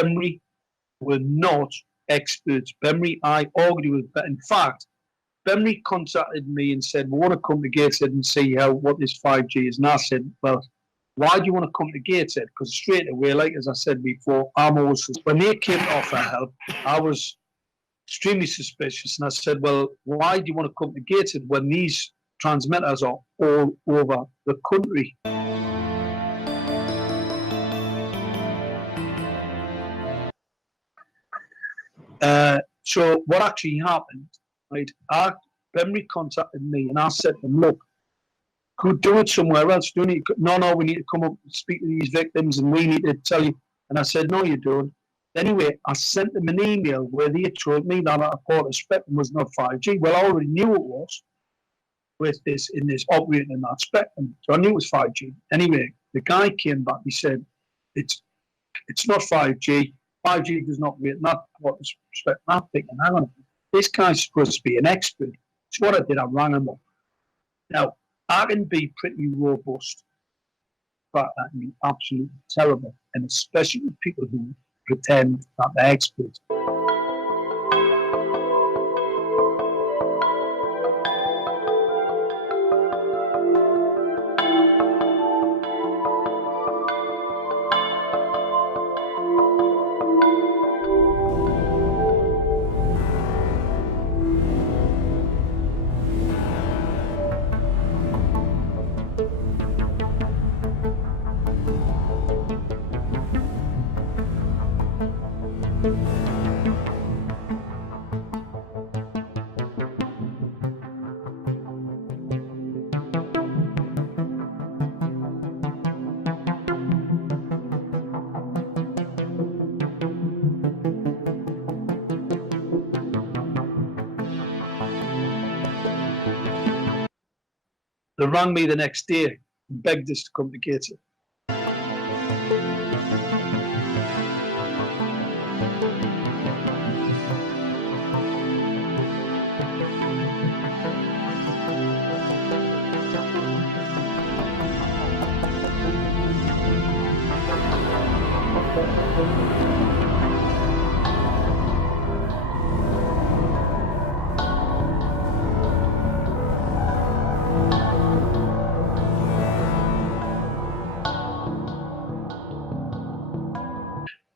Benry were not experts. Benry, I argued with, but in fact, Benry contacted me and said, we want to come to Gateshead and see what this 5G is. And I said, well, why do you want to come to Gateshead? Because straight away, like as I said before, I'm always, when they came to offer help, I was extremely suspicious. And I said, well, why do you want to come to Gateshead when these transmitters are all over the country? So what actually happened, right? Benry contacted me and I said to him, look, could do it somewhere else. No, we need to come up and speak to these victims and we need to tell you. And I said, no, you don't. Anyway, I sent them an email where they told me that a part of spectrum was not 5G. Well, I already knew it was with this operating in that spectrum. So I knew it was 5G. Anyway, the guy came back, he said, it's not 5G. 5G does not operate in that part of spectrum. I'm thinking, hang on, this guy's supposed to be an expert. So what I did, I rang him up. Now, I can be pretty robust, but I can be absolutely terrible, and especially with people who pretend that they're experts. They rang me the next day and begged us to come to Gateshead.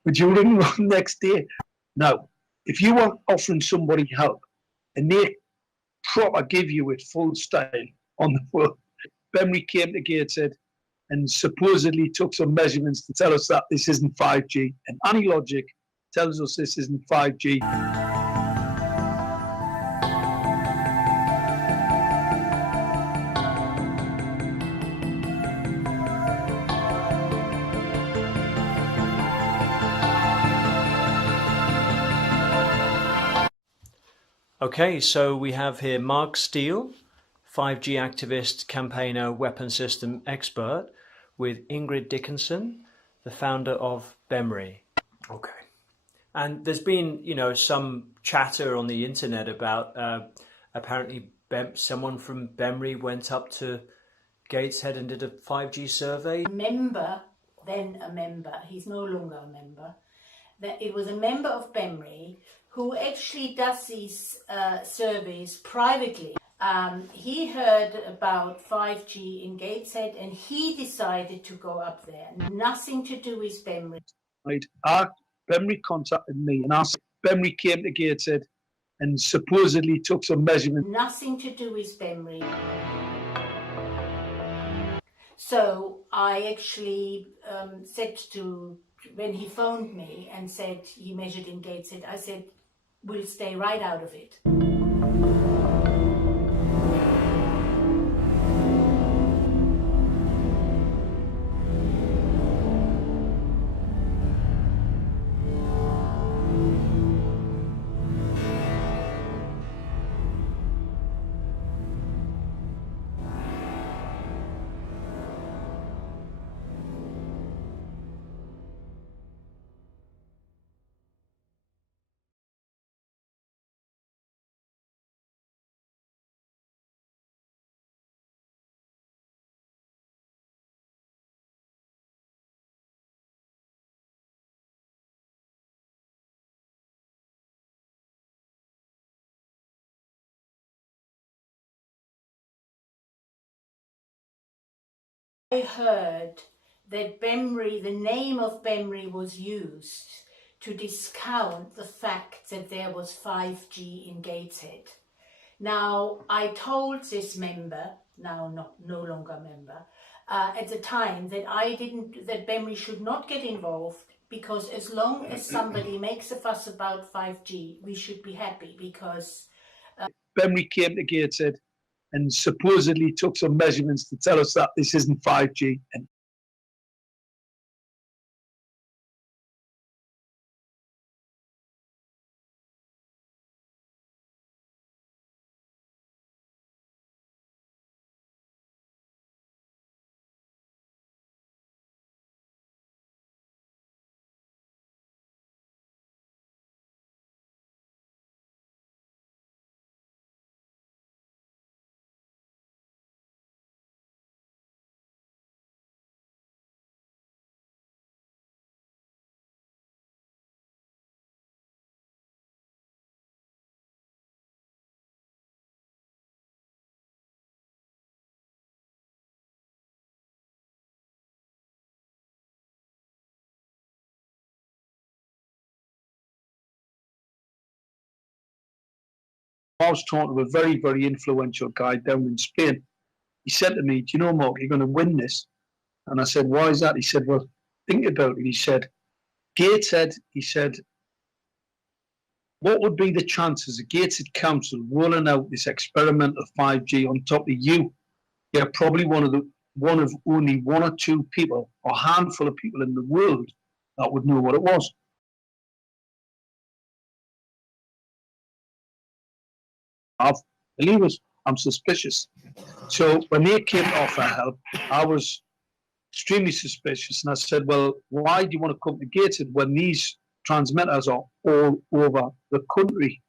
But you ring the next day. Now, if you want offering somebody help and they proper give you it full style on the phone, Benry came to Gateshead and supposedly took some measurements to tell us that this isn't 5G. And any logic tells us this isn't 5G. Okay, so we have here Mark Steele, 5G activist, campaigner, weapon system expert, with Ingrid Dickinson, the founder of Benry. Okay. And there's been, some chatter on the internet about apparently someone from Benry went up to Gateshead and did a 5G survey. Then a member, he's no longer a member, that it was a member of Benry who actually does these surveys privately. He heard about 5G in Gateshead and he decided to go up there. Nothing to do with Benry. Right. Benry contacted me and asked. Benry came to Gateshead and supposedly took some measurements. Nothing to do with Benry. So I actually said to, when he phoned me and said he measured in Gateshead, I said, we'll stay right out of it. I heard that Bemry, the name of Bemry was used to discount the fact that there was 5G in Gateshead. Now, I told this member, now no longer member, at the time that that Bemry should not get involved, because as long as somebody makes a fuss about 5G, we should be happy, because Bemry came to Gateshead and supposedly took some measurements to tell us that this isn't 5G. And I was talking to a very, very influential guy down in Spain. He said to me, "Do you know, Mark, you're going to win this?" And I said, "Why is that?" He said, "Well, think about it." He said, "Gateshead," he said, "what would be the chances of Gateshead Council rolling out this experiment of 5G on top of you? You're probably one of only one or two people, or a handful of people in the world that would know what it was." Believers, I'm suspicious. So when they came to offer help, I was extremely suspicious, and I said, "Well, why do you want to come to Gateshead when these transmitters are all over the country?"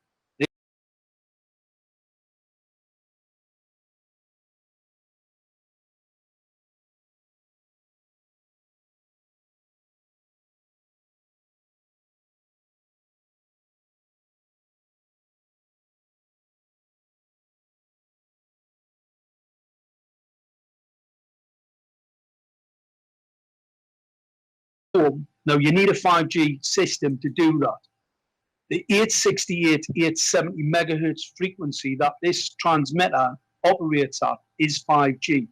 Now, you need a 5G system to do that. The 868, 870 megahertz frequency that this transmitter operates at is 5G.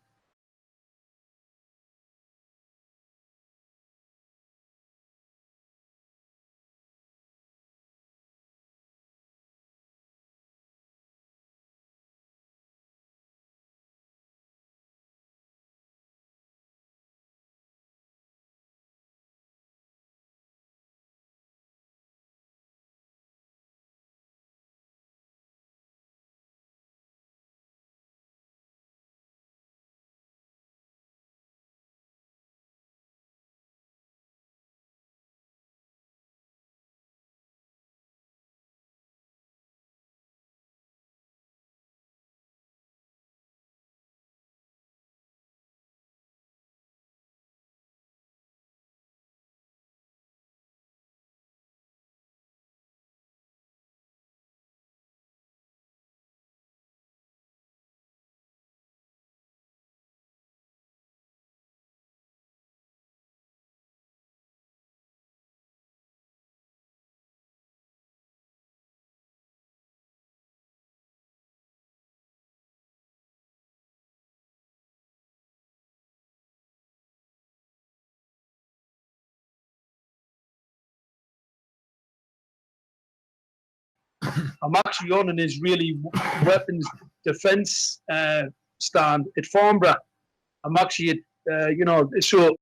I'm actually on an Israeli weapons defense stand at Farnborough. I'm actually at, so